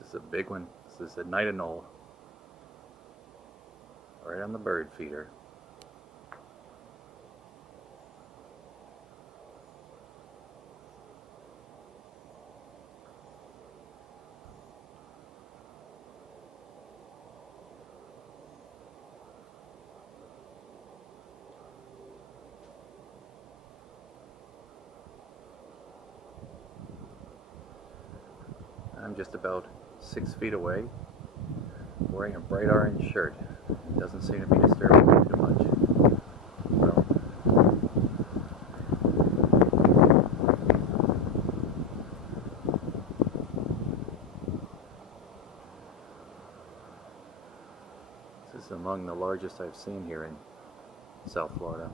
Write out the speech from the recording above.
This is a big one. This is a night anole, right on the bird feeder. I'm just about 6 feet away, wearing a bright orange shirt. It doesn't seem to be disturbing me too much. Well, this is among the largest I've seen here in South Florida.